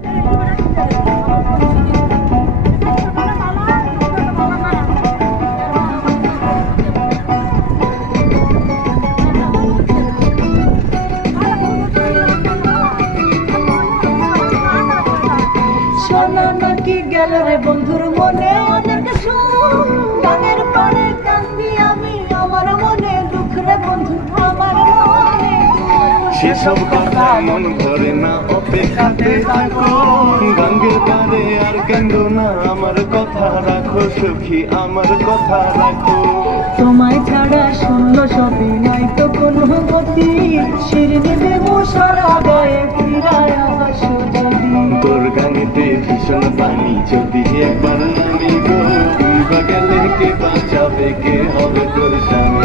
শোনা নাকি গেল রে বন্ধুর মনে অনেক সুখ, গানের পারে কান্দি আমি আমার মনে দুঃখ রে বন্ধু আমার মনে। সেসব কথা মন ভরে না, অপেক্ষাতে থাকো গাঙ্গের পারে আর কেন্দ্র না, আমার কথা রাখো সখী আমার কথা রাখো। তোমায় ছাড়া শূন্য সবই নাই তো কোনো গতি, শিরনি দেব সারা গায়ে ফিরায় আসো যদি। তোর গানেতে ভীষণ পানি যদি একবার নামি গো, তুই বা গেলে কে বাঁচাবে, কে হবে তোর স্বামী।